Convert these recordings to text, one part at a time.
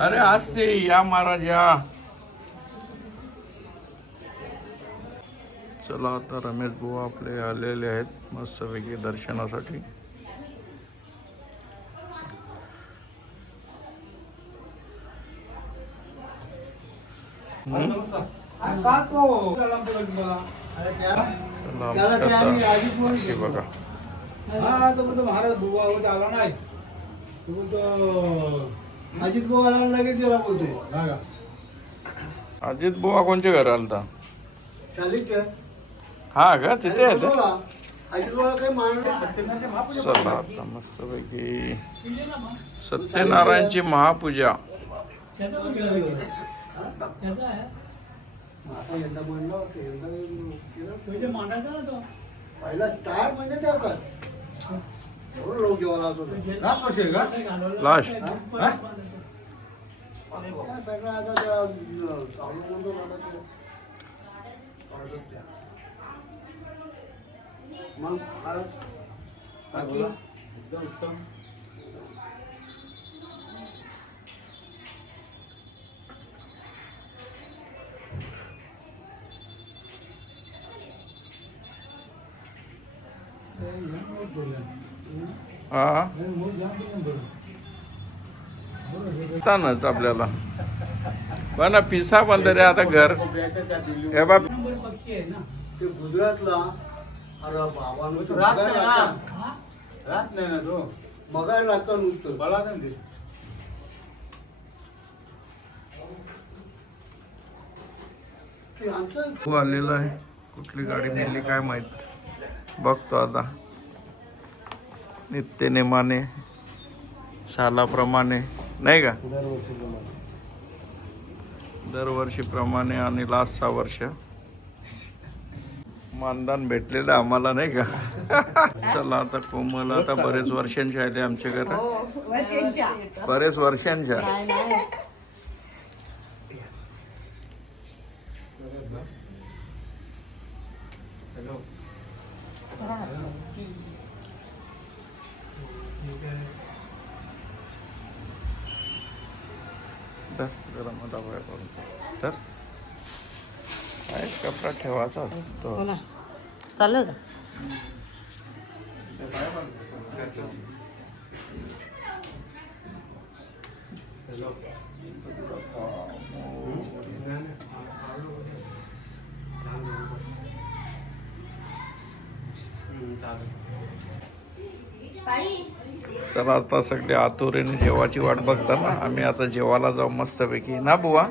अरे असते या महाराज या. चला आता रमेश बुवा आपले आलेले आहेत मस्तपैकी दर्शनासाठी. चला बघा. हा तो म्हणतो महाराज बुवा हो, आला नाही. तो म्हणतो अजित बुवा आला लगेच त्याला बोलतोय हा? अजित बुवा कोणच्या घर आलता चालेल का? हा का तिथे आहे ते? बोला. अजित बुवा काही मानणार चला आता मस्तपैकी सत्यनारायणची महापूजा आता यंदा मांडला होता, यंदा केलं. पहिला स्टार म्हणजे त्याचाच एवढं लोक जेवायला होतो लास्ट सगळं आता त्या, अं, चालू म्हणतो मला ते. पाठवत त्या. मग महाराज बाकी? हा तानच आपल्याला. पण पिसा पण तरी आता घर. हे गुजरातला बाबा राहत बघायला नाही ना. तो. बघायला लागतं नुसतं. ना तू. आलेला आहे. कुठली गाडी नेली काय माहीत. बघतो आता. नित्यनेमाने सालाप्रमाणे नाही का? दरवर्षीप्रमाणे आणि लास्ट सहा वर्ष. मानधन भेटलेलं आम्हाला नाही का? चला आता कोमल आता बरेच वर्षांचे आले आमच्या घरात. हो वर्षांच्या. बरेच वर्षांच्या. नाही नाही तर जरा मला वया करून तर काय कपडा ठेवायचा हो तो ना चालू का चला आता सगळे आतुरीने जेवाची वाट बघता ना आम्ही आता जेवायला जाऊ मस्तपैकी. ना बुवा?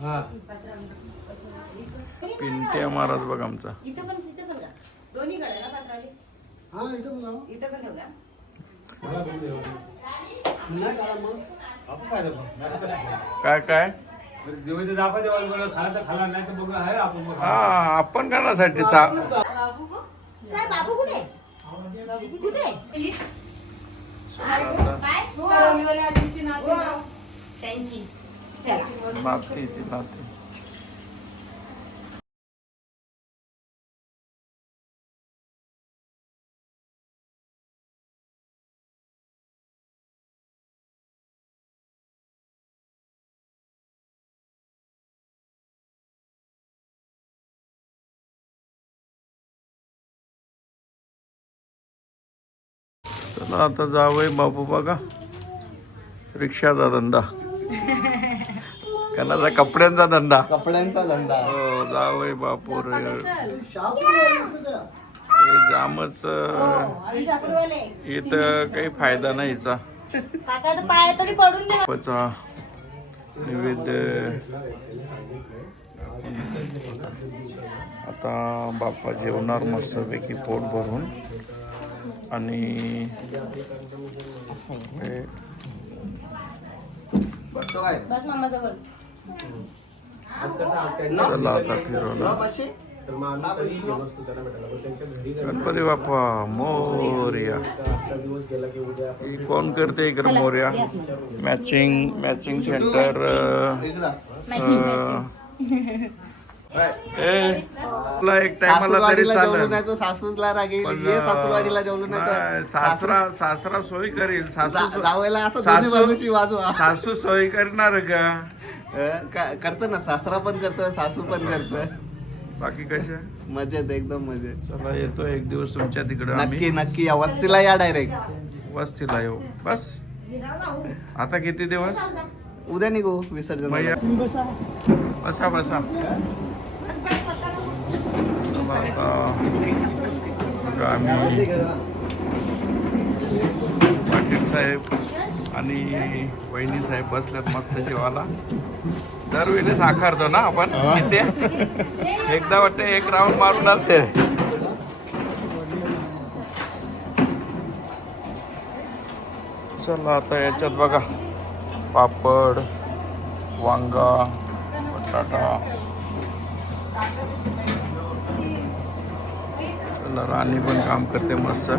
हा. पिंट्या महाराज बघ आमचा. हा काय? काय काय? देवाचं दाखवा देवाला बघा खाला तर खाला नाही तर बघू आहे आपण बघू. हा आपण करण्यासाठी चा काय बाबू कुठे? काय हो. हो. त्यांची. चला. नाती ती नाती. आता जावय बापू बघा. रिक्षाचा धंदा. कपड्यांचा धंदा. कपड्यांचा धंदा. हो जावय बापू रे. हे जामच अं, इथं काही फायदा नाही हिचा. काका तर पाय तरी पडून दे बाप्पाचा नैवेद्य आता बाप्पा जेवणार मस्तपैकी पोट भरून. आणि चला आता फिरवला. गणपती बाप्पा मोर्या. ही कोण करते इकडे मोर्या? मॅचिंग मॅचिंग सेंटर तुला एक टायमाला तरी जेवलो चालेल. नाही तर सासूला रागेल पण, ये सासूरवाडीला जेवलो नाही तर नाही, सासरा सासरा सोय करील. सासू जा- जावयाला असं दोन्ही बाजूची वाजवा सासू सोय करणार का अं, का- करतं ना. सासरा पण करतं सासू पण करतं बाकी कशा? मजेत एकदम मजेत. चला येतो एक दिवस तुमच्या तिकडे नक्की आम्ही. नक्की या. वस्तीला या डायरेक्ट वस्तीला येऊ. बस. आता किती दिवस? उद्या निघू विसर्जन मैया बसा बसा. आम्ही पाटील साहेब आणि वहिनी साहेब बसल्यात मस्त जेवायला. दरवेळेस आकारतो ना आपण. इथे. एकदा वाटतं एक राऊंड मारून आलते. चला आता याच्यात बघा. पापड वांगा बटाटा. राणी पण काम करते मस्त.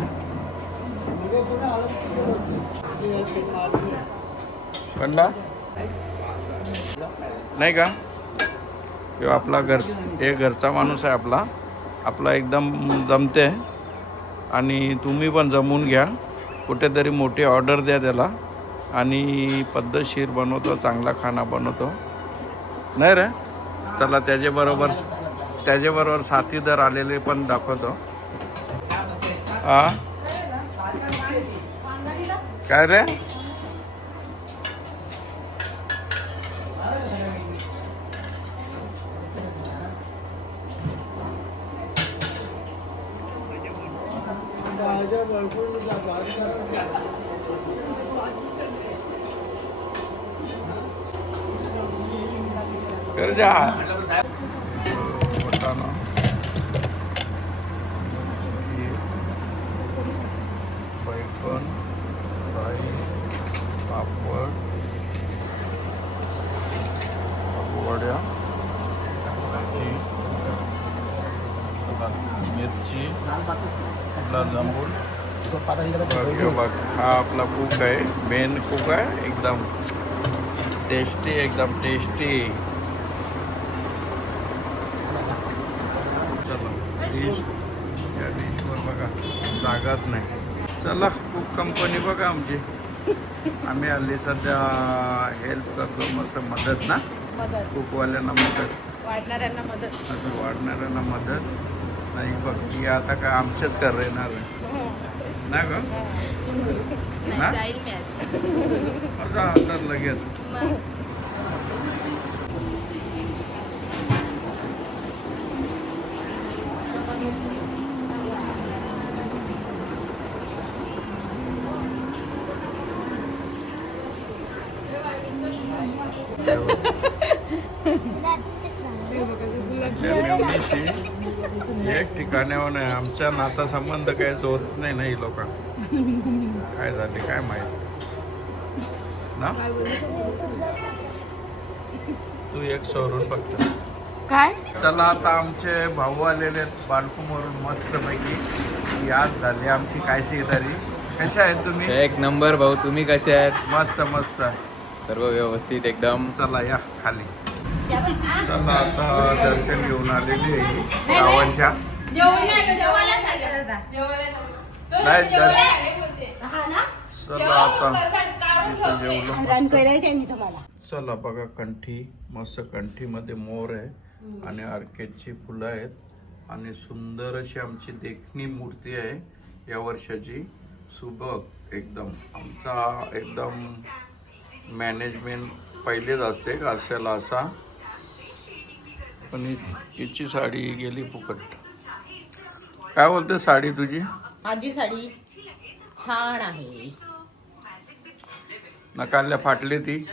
नाही का? किंवा आपला घर हे घरचा माणूस आहे आपला. आपला एकदम जमते. आणि तुम्ही पण जमून घ्या. कुठेतरी मोठी ऑर्डर द्या त्याला. आणि पद्धतशीर बनवतो चांगला खाना बनवतो. नाही रे? चला त्याच्याबरोबर त्याच्याबरोबर साथीदार आलेले पण दाखवतो. हा काय रे? कर वाटाणा. हे बैगन राई पापड वड्या मिरची आपला जांभूळ हे बघ हा आपला कुक आहे. मेन कुक आहे. एकदम टेस्टी एकदम टेस्टी चला डिश या डिशवर बघा जागाच नाही. चला कुक कंपनी बघा आमची. आम्ही हल्ली सध्या हेल्प करतो मस्त मदत ना? मदत. कुकवाल्यांना मदत. वाढणाऱ्यांना मदत. असं वाढणाऱ्यांना मदत. नाही बघ की आता काय आमचेच कर येणार ना ग ना जाईल मी आज. आता लगेच. एक ठिकाणावर नाही आमच्या नाता संबंध काही होत नाही ना ही लोक काय झाले काय माहीत? ना? तू एक सोडून फक्त. काय? चला आता आमचे भाऊ आलेले आहेत बालकुमरून मस्त पैकी याद झाली आमची काय शेजारी कशा आहेत तुम्ही? एक नंबर भाऊ तुम्ही कसे आहेत? मस्त मस्त. सर्व व्यवस्थित एकदम. चला या खाली. चला आता दर्शन घेऊन आलेली आहे गावांच्या. चला आता जेवलो. चला बघा कंठी मस्त कंठीमध्ये मोर आहे आणि ऑर्किडची फुलं आहेत. आणि सुंदर अशी आमची देखणी मूर्ती आहे या वर्षाची. सुबक एकदम. आमचा एकदम मॅनेजमेंट पहिलेच असते का असेल असा. पण हिची साडी गेली फुकट. काय बोलते साडी तुझी? माझी साडी छान आहे. नकाल्या फाटली ती.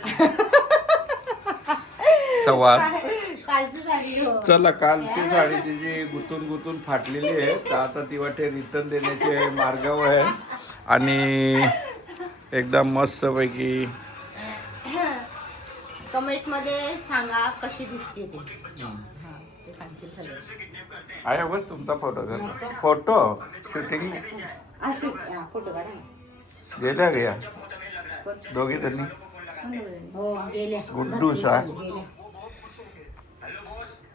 कालची साडी हो. चला कालची साडी तिची गुतून गुतून फाटलेली आहे तर आता ती वाटे रिटर्न देण्याचे मार्गावर आहे. आणि एकदम मस्तपैकी कमेंटमध्ये सांगा कशी दिसते ते. हा, ते सांगतील सगळे. आहे बस तुमचा फोटो घर फोटो शूटिंग अशी हा, फोटो काढा ना. गेल्या गया दोघी त्यांनी? हो गेल्या. गुड्डू सा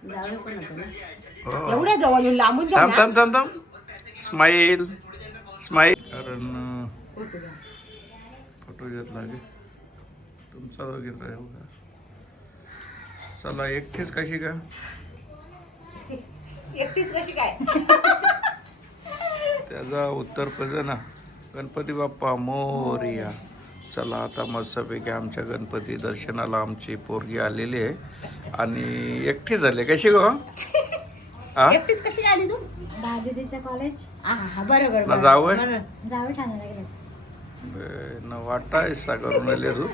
जाऊ पण नको ना. हो. एवढ्या जवळ येऊन लांबून जा थांब ना. थांब थांब थांब. स्माईल स्माईल कारण फोटो घ्या. फोटो घेतला की तुमचा वगैरे आहे बघा. चला एकटीच कशी का? एकटीच कशी काय? त्याचा उत्तर ना गणपती बाप्पा मोरिया. चला आता मस्तपैकी आमच्या गणपती दर्शनाला आमची पोरगी आलेली आहे. आणि एकटी झाली कशी गो? हा एकटीच कशी आली तू? दहावीचं कॉलेज हा बरोबर? बरं. जावं ठाण्याला गेले. बे, न वाटा ऐसा करून आले तू.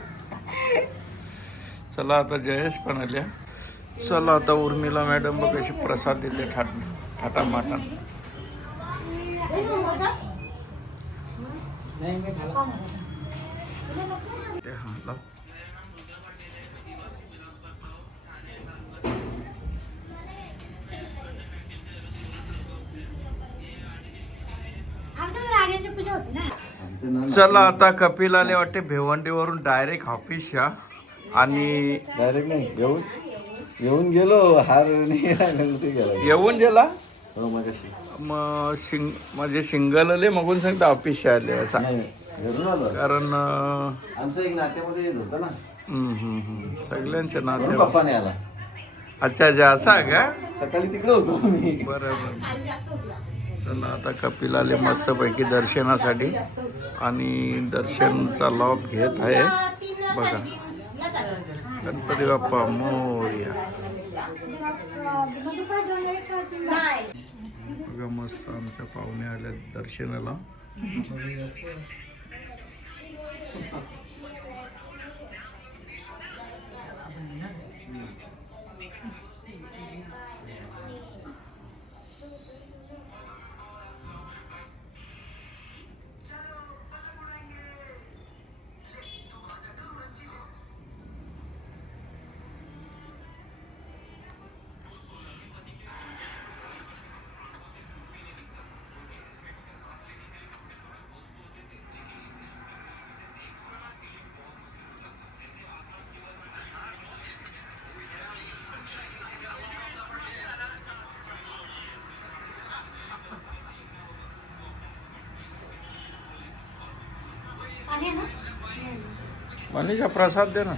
चला आता जयेश पण आल्या चला आता उर्मिला मॅडम बघ कशी प्रसाद देते ठाट ठाटा माटा चला आता कपिल आले वाटते भिवंडीवरून डायरेक्ट ऑफिसच्या आणि डायरेक्ट नाही येऊन येऊन गेलो हार नाही गेला. येऊन गेला? हो मगाशी. मग शिंग म्हणजे सिंगल आले मगून सांगता ऑफिसच्या आले असं. नाही घरून आलो. कारण अं, आमचं एक नात्यामध्ये येत होतं ना. हम्म, हम्म, हम्म. सगळ्यांच्या म्हणून नाते आला. अच्छा अच्छा असा का? सकाळी तिकडे होतो मी बरोबर. चला आता कपिल आले मस्तपैकी दर्शनासाठी. आणि दर्शनचा लाभ घेत आहे. बघा. गणपती बाप्पा मोर्या. बघा मस्त आमच्या पाहुणे आल्या दर्शनाला. मनीषा प्रसाद दे ना.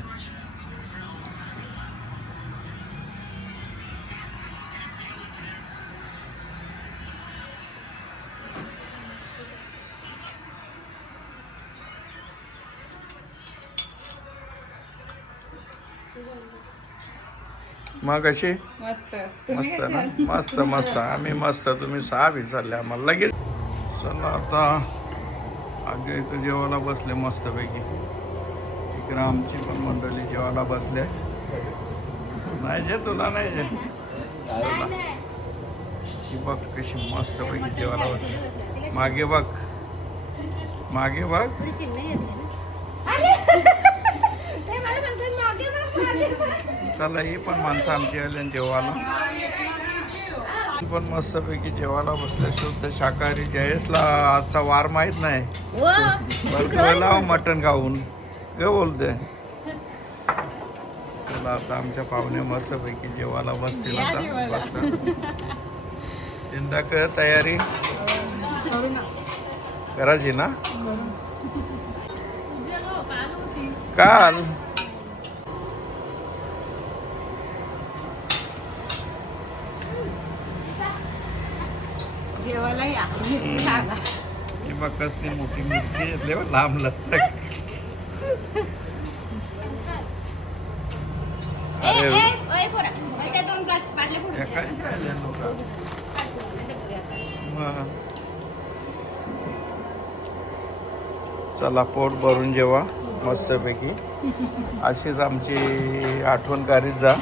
मग कशी मस्त ना? मस्त मस्त. आम्ही मस्त. तुम्ही सहा विचारले आम्हाला लगेच. चला आता. आगे इथं जेवायला बसले मस्तपैकी. इकडं आमची पण मंडळी जेवायला बसले नाही जे तुला नाही जे. ही बघ कशी मस्तपैकी जेवायला बसले. मागे बघ. मागे बघ. चला ही पण माणसं आमची आली जेवायला. पण मस्तपैकी जेवायला बसले शुद्ध शाकाहारी जयेशला आजचा वार माहीत नाही. हो. बरं मटण खाऊन. काय बोलते चला आता आमच्या पाहुणे मस्तपैकी जेवायला बसतील आता. चिंता कर तयारी. करायची ना? काल जेवायला या सांगा. ही बघ कसली मोठी मिरची बघ, लांब लचक. अरे. काय. चला पोट भरून जेवा मस्तपैकी. अशीच आमची आठवण करीत जा.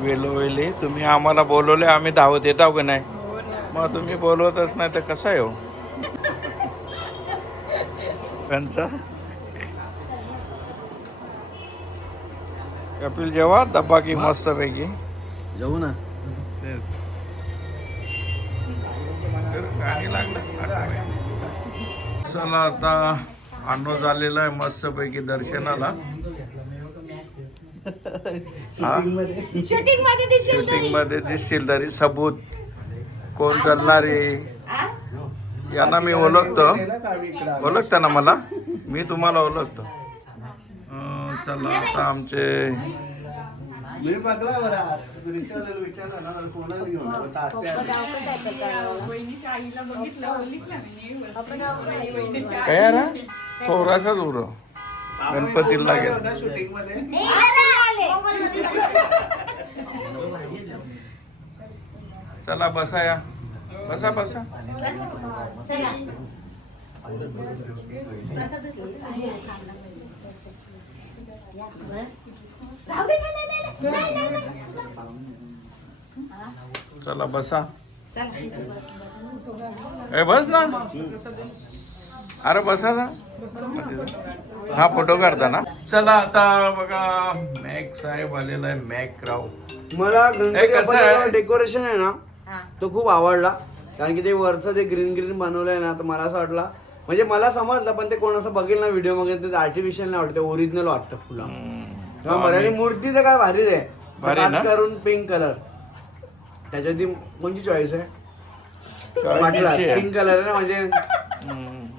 वेळोवेळी तुम्ही आम्हाला बोलवले आम्ही धावत येत आहो का नाही? मग तुम्ही बोलवतच नाही तर कसं येऊ? त्यांचा कपिल जेव्हा डब्बा की मस्त पैकी. जाऊ ना. चला आता अण्णू झालेला आहे मस्त पैकी दर्शनाला. हा? शूटिंगमध्ये दिसेल शूटिंगमध्ये दिसतील तरी सबूत. कोण करणारे? आ? यांना मी ओळखतो. ओळखता ना मला? मी तुम्हाला ओळखतो. चला आता आमचे. काय यार थोडासाच उर गणपतीला मध्ये? चला बसा या बसा बसा चला बसा. ए बस ना अरे बसा ना हा फोटो काढता ना चला आता बघा मॅक साहेब आलेला आहे मॅक राव मला कसं आहे? गणपती डेकोरेशन आहे ना. तो खूप आवडला कारण की ते वरचं जे ग्रीन ग्रीन बनवलंय ना तर मला असं वाटलं म्हणजे मला समजलं पण ते कोण असं बघेल ना व्हिडिओमध्ये ते आर्टिफिशियल नाही वाटतं ओरिजिनल वाटतं फुलं. हा, बरं. आणि मूर्ती तर काय भारीच आहे. भारी खास ना? करून पिंक कलर त्याच्यात ती कोणती चॉईस आहे वाटला आहे. पिंक कलर आहे ना म्हणजे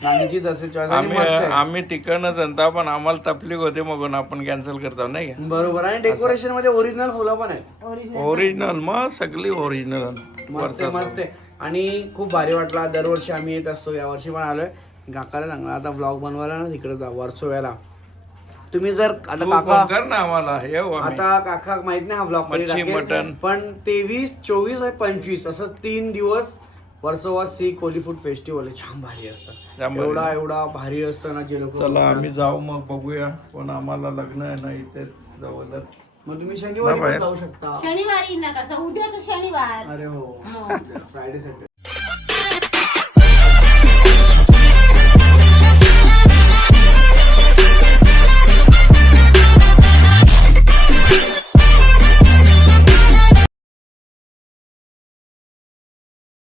आम्ही मस्त आहे. आम्ही तिकडनं जनता पण आम्हाला तपलीक होते मग आपण कॅन्सल करतो नाही का? बरोबर. आणि डेकोरेशनमध्ये ओरिजिनल फुलं पण आहेत. Original. ओरिजिनल मग सगळी ओरिजिनल मस्त आहे, मस्त आहे. आणि खूप भारी वाटला. दरवर्षी आम्ही येत असतो. यावर्षी पण आलोय. काकाला सांगला आता ब्लॉग बनवायला ना तिकडे जा वर्सोव्याला तुम्ही जर आता काका ना आम्हाला. आम्ही. आता काका माहीत नाही हा ब्लॉग. पण तेवीस चोवीस आणि पंचवीस असं तीन दिवस Versova sea Koli food festival आहे. छान भारी असतं. एवढा एवढा भारी असतं ना जे लोक चला आम्ही जाऊ मग बघूया. पण आम्हाला लग्न आहे ना इथेच जवळच. मग तुम्ही शनिवारी. पण जाऊ शकता शनिवारी नका उद्याच शनिवार अरे हो हो. Friday Saturday